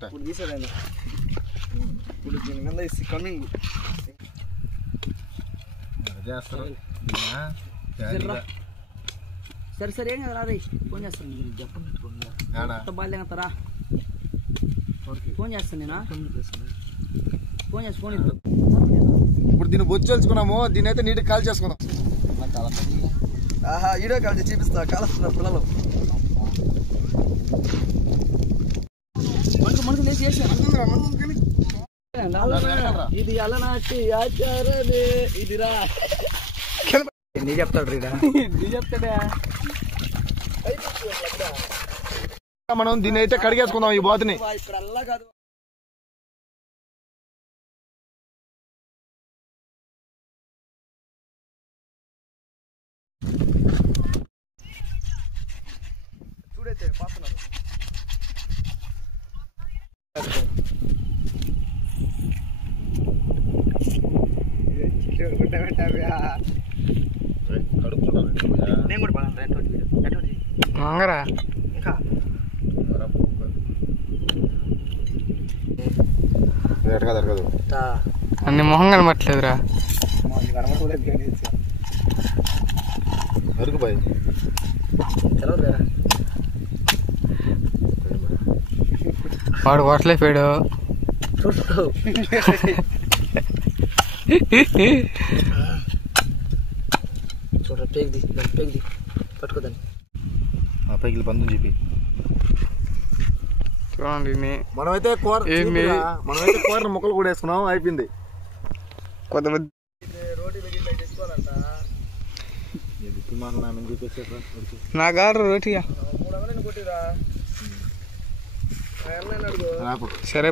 ఇప్పుడు తీసేదైనా ఇప్పుడు దీని మీద ఇస్ కమింగ్ సరే సరే ఏం కదా రా ఫోన్ చేస్తాను చెప్పండి బాల్యం కదా ఫోన్ చేస్తాను నేను ఫోన్ చేసి ఫోన్ ఇప్పుడు దీన్ని బొచ్చు తెలుసుకున్నాము దీని అయితే నీట్గా కాల్ చేసుకున్నాం ఆహా వీడియో కాల్ చేసి చూపిస్తా కాలుస్తున్నారు పిల్లలు మనసు లేచి చేసాను ఇది అలనాటి ఆచారమే ఇదిరా నీ చెప్తాడు రీడా నీ చెప్తాడా మనం దీన్ని అయితే కడిగేసుకుందాం ఈ బాతుని ఇక్కడ అల్లా కాదు చూడైతే పాస్తున్నారు నేను కూడా బాగా ఇంకా జరగదు అన్ని మొహం కనబట్టలేదురా వరకు బాయ్ వాడు కొట్టలేపాడు చూడ పేగది దాన్ని పేగది పట్టుకోదాన్ని ఆ పైకి పందుని చెప్పి చూడండి మనమైతే కూర ముక్కలు కూడా వేసుకున్నాం అయిపోయింది కొంతమంది నా గారు రోటీయా సరే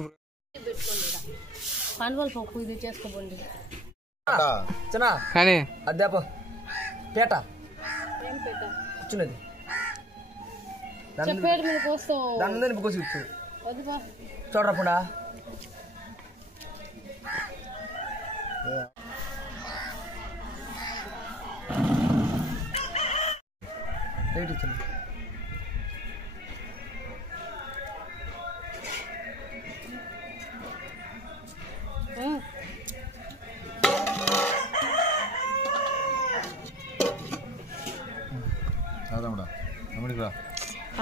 కానీ అద్దాప పేట కూర్చున్నది దాని కోసి చూడరాకుండా రేట్ ఇచ్చింది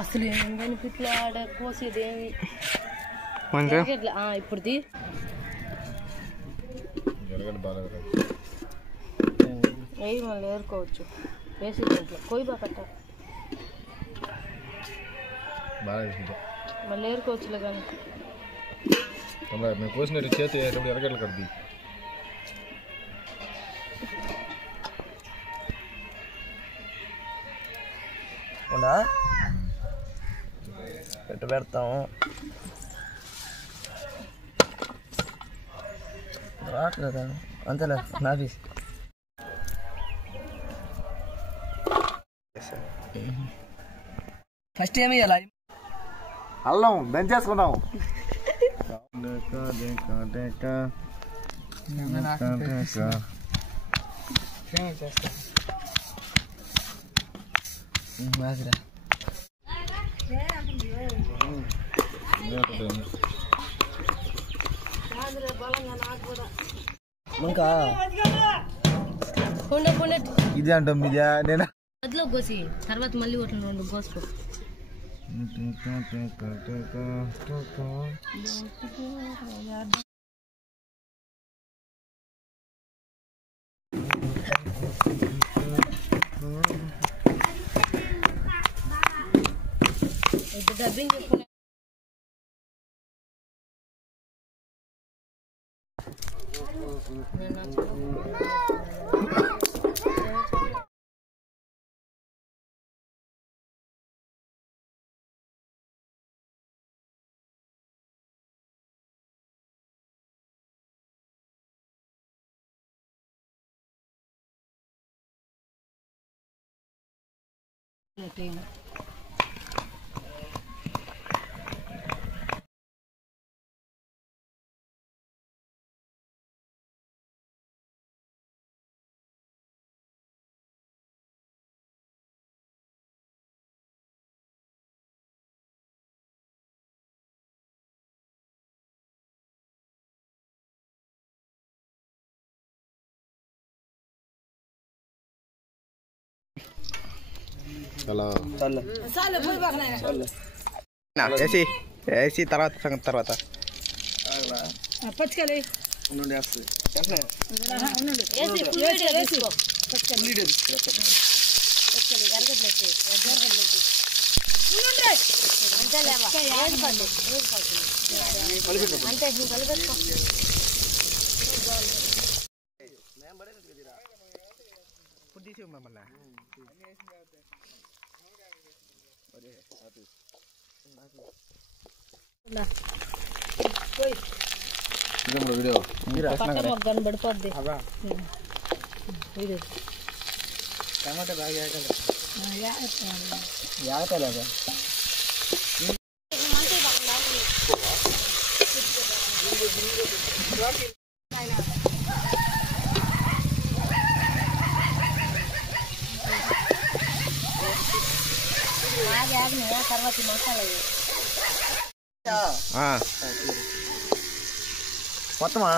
అసలు ఏమైందని పిట్ల ఆడ కోసేదేమి ఇప్పుడుది అవి మళ్ళీ ఏరుకోవచ్చు వేసి దాంట్లో కొయ్యి బాగా కట్టాలి మళ్ళీ ఏరుకోవచ్చులే కానీ మేము కోసినట్టు చేతి ఎరగట్లు కద్ది ఉందా ఎట్టు పెడతాము రావట్లేదా అంతేలే నాఫీస్ ఫస్ట్ ఏమి ఇవ్వాలి అల్లం దంచేసుకుందాము ఇది అంటాం ఇదే నేను అదిలో కోసి తర్వాత మళ్ళీ ఒకటి రెండు కోసు డబ్బింగ్ చేసుకునే హలో వేసి తర్వాత పచ్చికాయలు వీడియో పడిపోద్ది టమాటా బాగా తర్వాత మసాలా మొత్తమా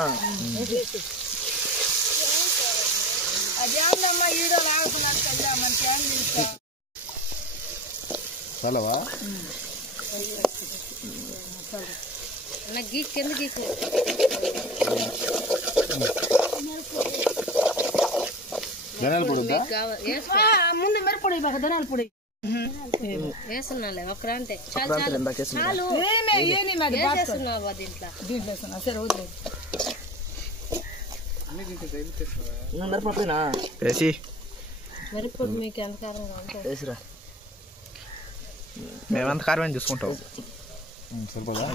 అదేందమ్మా ఈడో లాగుతున్నట్టు మనకి ఏం తెలుసు చాలవా గీక్ కింద గీకు ధనియాల పొడి ఉందా? ముందు మిరపొడి బాగా ధనియాల పొడి వేస్తున్నాలే ఒకరా అంటే చాలు దీంట్లో సరే వదిలేదు మిరపొడి మీకు ఎంత కారంగా ఉంటుంది మేమంత కారమని చూసుకుంటాం సరిపోదా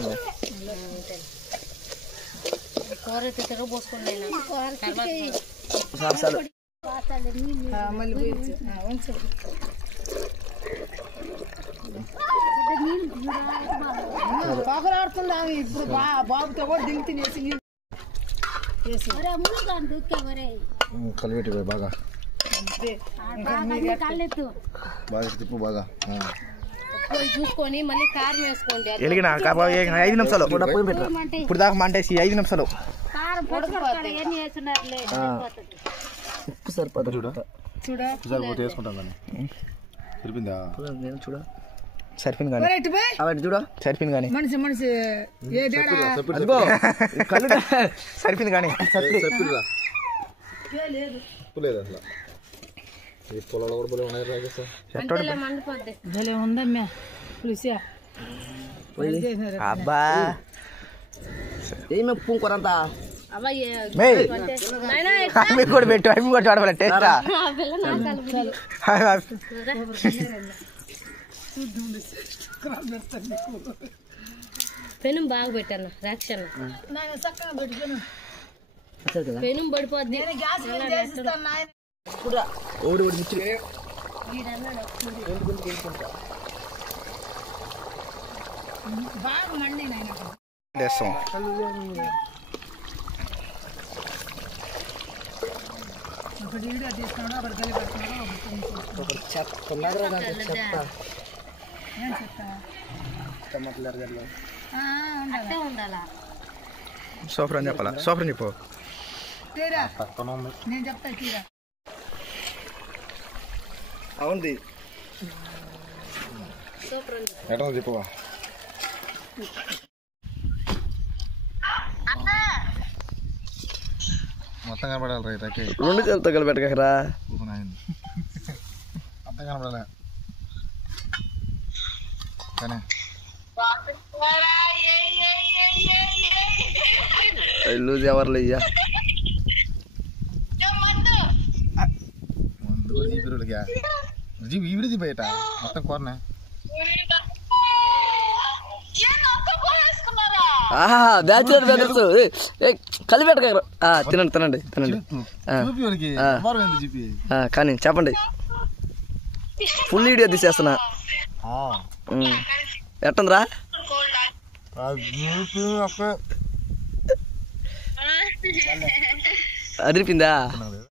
కూర అయితే తిరగబోసుకోండి మళ్ళీ పాకలాడుతుందా ఇప్పుడు బాబుతో కూడా దింగి తినేసి కలిపెట్టి బాగా బాగా తిప్పు బాగా చూసుకొని మళ్ళీ కారం వేసుకోండి వెలిగిన 5 నిమిషాలు ఇప్పుడు దాకా మంటేసి 5 నిమిషాలు ఉప్పు సరిపోతుంది సరిపోతే వేసుకుంటాం కానీ సరిపోయిందా చూడ సరిపోయింది కానీ చూడ సరిపోయింది కానీ మనిషి సరిపోయింది కానీ లేదు అసలు ఈ పొలాలు కూడా బలే ఉన్నాయి భలే ఉందమ్మా పులిసా అబ్బా ఏమి పూంకోరంతా కూడా పెట్టు అవి కూడా చూడబల టేస్టా పెనం బాగా పెట్టాను రాక్షణ పెనం పడిపోద్ది బాగా మండి వేస్తాం ఒకటి వీడియో తీసుకున్నాడు ఒకటి గలి పెడుతున్నాడు ఉండాలా సోఫ్రని చెప్పాలా సోఫ్రని చెప్పు తీరా నేను చెప్తా తీరా అవుంది ఎట్లా చెప్పవా మొత్తం కనపడాలి రైతాకి 2 చేతులతో కలిపెట్టకరా మొత్తం కనపడాలి కానీ లూజ్ ఎవర్లు అయ్యా ముందు కూడా జీపీ ఈవిడిది బయట మొత్తం కోరనే బ్యాచులర్ బ్రదర్స్ కలిపెట్టకరా తినండి కానీ చెప్పండి ఫుల్ వీడియో తీసేస్తున్నా ఎట్టందిరా అదిరిపిందా